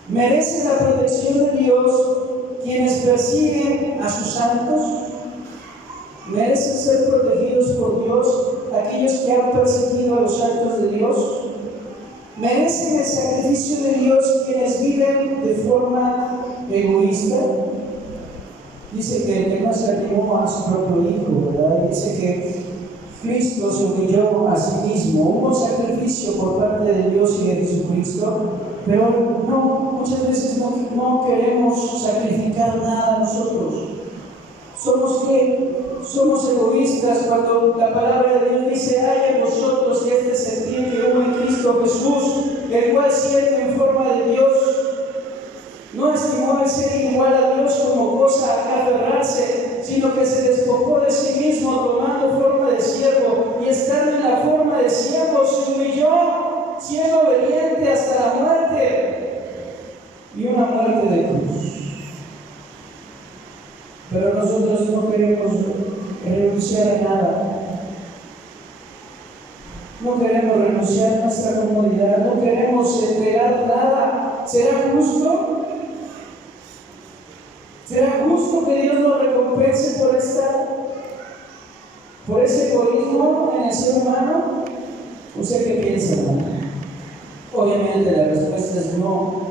¿Merecen la protección de Dios quienes persiguen a sus santos? ¿Merecen ser protegidos por Dios aquellos que han perseguido a los santos de Dios? ¿Merecen el sacrificio de Dios quienes viven de forma egoísta? Dice que no escatimó a su propio Hijo, ¿verdad? Dice que Cristo se humilló a sí mismo. Hubo sacrificio por parte de Dios y de Jesucristo, pero no, muchas veces no queremos sacrificar nada nosotros. Somos egoístas cuando la palabra de Dios dice: hay en nosotros este sentir que hubo en Cristo Jesús, el cual siendo en forma de Dios, no estimó el ser igual a Dios como cosa a que aferrarse, sino que se despojó de sí mismo, tomando forma de siervo, y estando en la forma de siervo se humilló, siendo obediente hasta la muerte, y una muerte de cruz. Pero nosotros no queremos renunciar a nada. No queremos renunciar a nuestra comodidad, no queremos entregar nada. ¿Será justo? ¿Será justo que Dios nos recompense por ese egoísmo en el ser humano? ¿Usted qué piensa, hermano? Obviamente la respuesta es no.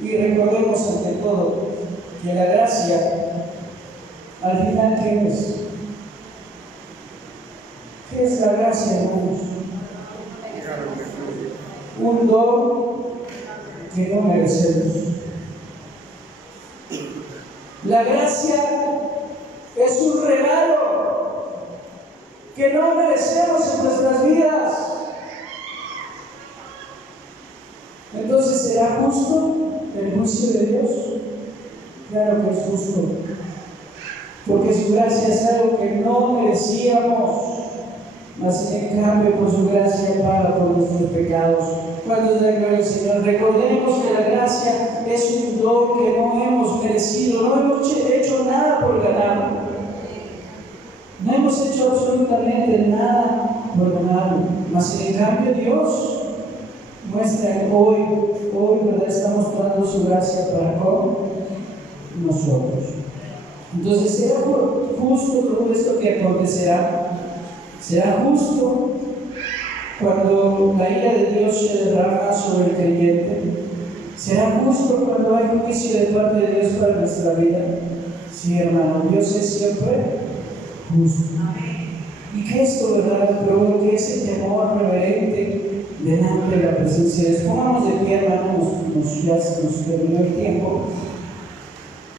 Y recordemos ante todo que la gracia, al final, ¿qué es? ¿Qué es la gracia, hermanos? Un don que no merecemos. La gracia es un regalo que no merecemos en nuestras vidas. Entonces, ¿será justo el juicio de Dios? Claro que es justo, porque su gracia es algo que no merecíamos, mas en cambio por su gracia paga por nuestros pecados. Cuando es la gloria del Señor, recordemos que la gracia es un don que no hemos merecido, no hemos hecho nada por ganarlo, no hemos hecho absolutamente nada perdonarlo. Mas en cambio Dios muestra hoy, ¿verdad? Está mostrando su gracia para con nosotros. Entonces, ¿será justo todo esto que acontecerá? ¿Será justo cuando la ira de Dios se derrama sobre el creyente? ¿Será justo cuando hay juicio de parte de Dios para nuestra vida? Sí, hermano, Dios es siempre justo. ¿Y qué es esto, verdad? Pero ¿qué es el temor reverente delante de la presencia de Dios? Pongamos de pie, hermano, ya se nos terminó el tiempo.